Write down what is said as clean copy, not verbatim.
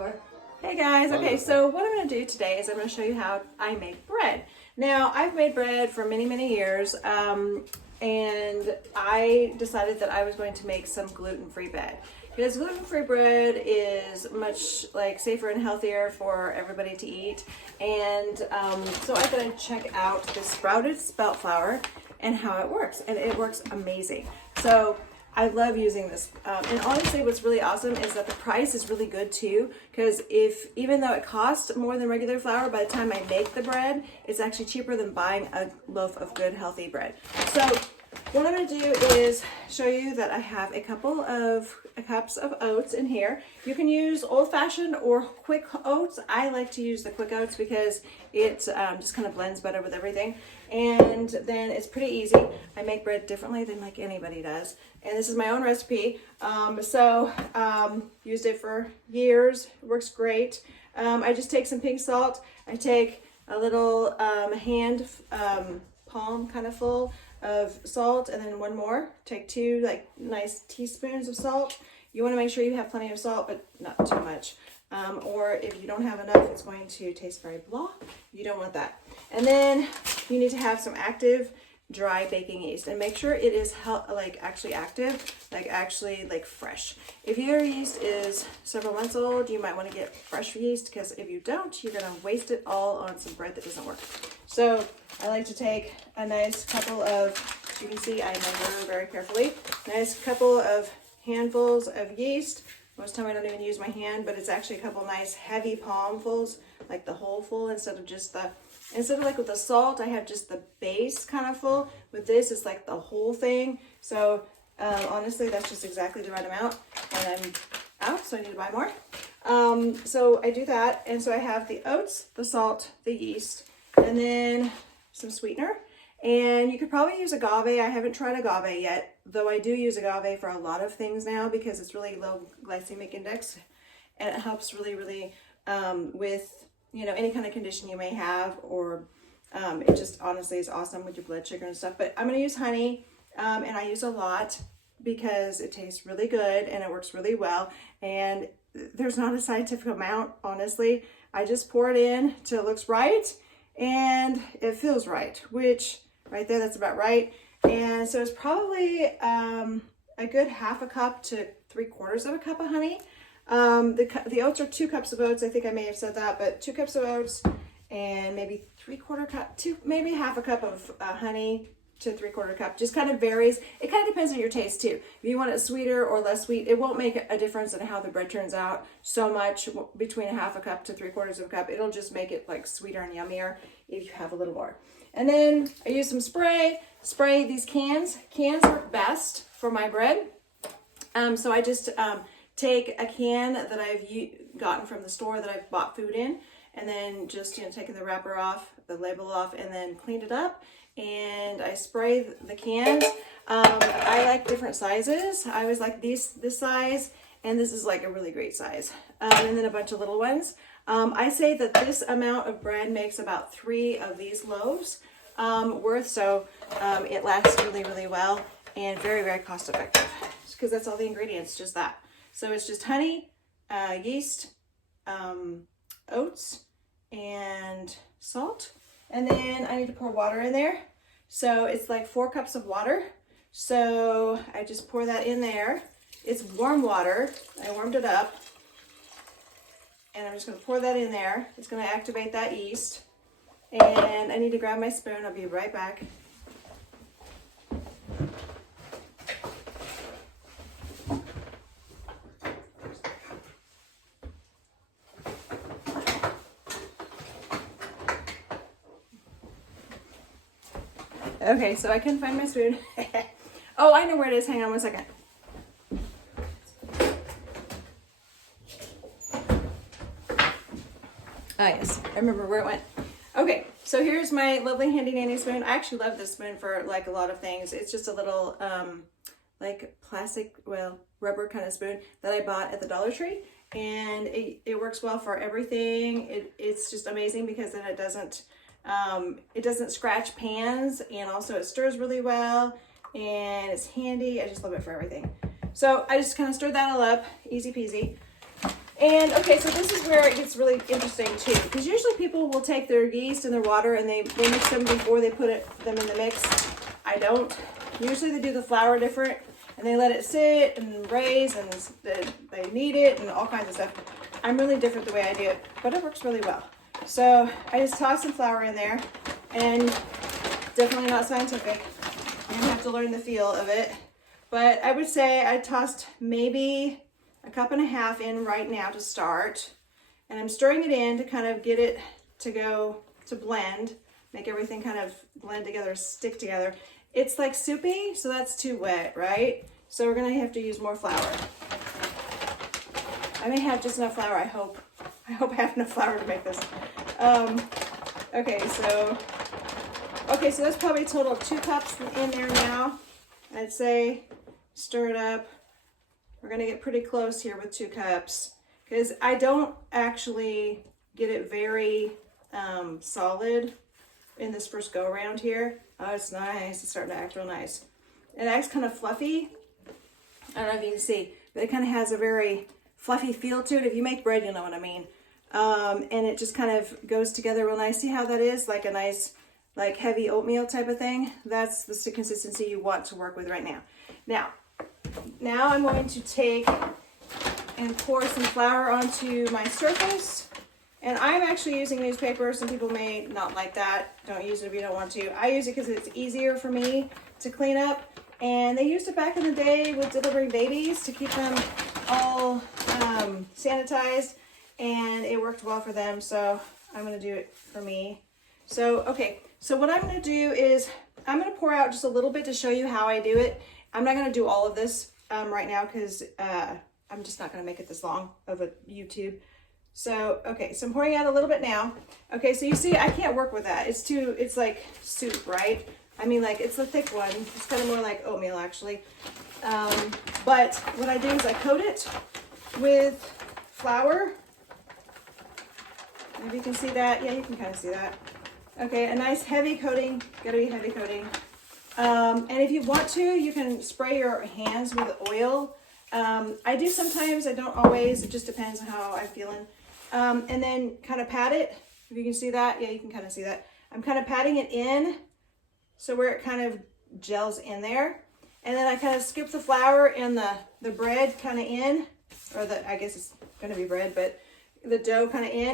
door. Hey guys, okay, so what I'm going to do today is I'm going to show you how I make bread. Now, I've made bread for many, many years, and I decided that I was going to make some gluten-free bread. Because gluten-free bread is much safer and healthier for everybody to eat. And so I thought I'd check out this sprouted spelt flour and how it works. And it works amazing. So I love using this. And honestly, what's really awesome is that the price is really good too. Because even though it costs more than regular flour, by the time I make the bread, it's actually cheaper than buying a loaf of good, healthy bread. So what I'm going to do is show you that I have a couple of cups of oats in here. You can use old-fashioned or quick oats. I like to use the quick oats because it just kind of blends better with everything. And then it's pretty easy. I make bread differently than like anybody does. And this is my own recipe. Used it for years. It works great. I just take some pink salt. I take a little hand palm kind of full of salt, and then one more. Take 2 nice teaspoons of salt. You want to make sure you have plenty of salt, but not too much. Or if you don't have enough, it's going to taste very blah. You don't want that. And then you need to have some active dry baking yeast, and make sure it is actually active, like fresh. If your yeast is several months old, you might want to get fresh yeast, because if you don't, you're going to waste it all on some bread that doesn't work. So I like to take a nice couple of, as you can see, I measure very carefully, nice couple of handfuls of yeast. Most of the time I don't even use my hand, but it's actually a couple nice heavy palmfuls, like the whole full, instead of like with the salt, I have just the base kind of full. With this, it's like the whole thing. So honestly, that's just exactly the right amount. And I'm out, so I need to buy more. So I do that. And so I have the oats, the salt, the yeast, and then some sweetener. And you could probably use agave. I haven't tried agave yet, though I do use agave for a lot of things now because it's really low glycemic index. And it helps really, really with any kind of condition you may have, or it just honestly is awesome with your blood sugar and stuff. But I'm going to use honey, and I use a lot because it tastes really good and it works really well. And there's not a scientific amount, honestly. I just pour it in till it looks right and it feels right, which right there, that's about right. And so it's probably a good 1/2 cup to 3/4 of a cup of honey. The oats are 2 cups of oats. I think I may have said that, but 2 cups of oats and maybe 3/4 cup, maybe 1/2 cup of honey to 3/4 cup. Just kind of varies. It kind of depends on your taste too. If you want it sweeter or less sweet, it won't make a difference in how the bread turns out so much between 1/2 cup to 3/4 of a cup. It'll just make it sweeter and yummier if you have a little more. And then I use some spray these cans. Cans work best for my bread. So I just take a can that I've gotten from the store that I've bought food in, and then just taking the wrapper off, the label off, and then cleaned it up, and I spray the cans. I like different sizes. I always like this size, and this is like a really great size, and then a bunch of little ones. I say that this amount of bread makes about 3 of these loaves worth, so it lasts really, really well and very, very cost effective, because that's all the ingredients, just that. So it's just honey, yeast, oats, and salt. And then I need to pour water in there. So it's like 4 cups of water. So I just pour that in there. It's warm water. I warmed it up. And I'm just going to pour that in there. It's going to activate that yeast. And I need to grab my spoon. I'll be right back. Okay, so I couldn't find my spoon. Oh, I know where it is. Hang on 1 second. Ah, yes. I remember where it went. Okay, so here's my lovely handy dandy spoon. I actually love this spoon for a lot of things. It's just a little plastic, rubber kind of spoon that I bought at the Dollar Tree. And it works well for everything. It's just amazing because then it doesn't scratch pans, and also it stirs really well, and it's handy. I just love it for everything. So I just kind of stirred that all up, easy peasy. And okay, so this is where it gets really interesting too, because usually people will take their yeast and their water and they mix them before they put them in the mix. I don't. Usually they do the flour different and they let it sit and raise and they knead it and all kinds of stuff. I'm really different the way I do it, but it works really well. So I just toss some flour in there, and definitely not scientific. You're gonna have to learn the feel of it. But I would say I tossed maybe a cup and a half in right now to start. And I'm stirring it in to kind of get it to go to blend, make everything kind of blend together, stick together. It's like soupy, so that's too wet, right? So we're gonna have to use more flour. I may have just enough flour, I hope. I hope I have enough flour to make this. Okay, so that's probably a total of 2 cups in there now. I'd say stir it up. We're gonna get pretty close here with 2 cups because I don't actually get it very solid in this first go around here. Oh, it's nice. It's starting to act real nice. It acts kind of fluffy. I don't know if you can see, but it kind of has a very fluffy feel to it. If you make bread, you'll know what I mean. And it just kind of goes together real nice. See how that is? Like a nice, like heavy oatmeal type of thing. That's the consistency you want to work with right now. Now I'm going to take and pour some flour onto my surface. And I'm actually using newspaper. Some people may not like that. Don't use it if you don't want to. I use it because it's easier for me to clean up. And they used it back in the day with delivering babies to keep them all sanitized. And it worked well for them. So I'm going to do it for me. So, okay. So what I'm going to do is I'm going to pour out just a little bit to show you how I do it. I'm not going to do all of this right now because I'm just not going to make it this long of a YouTube. So, okay, so I'm pouring out a little bit now. Okay, so you see, I can't work with that. It's like soup, right? I mean, like, it's a thick one. It's kind of more like oatmeal, actually. But what I do is I coat it with flour. Maybe you can see that. Yeah, you can kind of see that. Okay, a nice heavy coating. Gotta be heavy coating. And if you want to, you can spray your hands with oil. I do sometimes, I don't always. It just depends on how I'm feeling. And then kind of pat it. If you can see that. Yeah, you can kind of see that. I'm kind of patting it in so where it kind of gels in there. And then I kind of scoop the flour and the bread kind of in. Or I guess it's going to be bread, but the dough kind of in.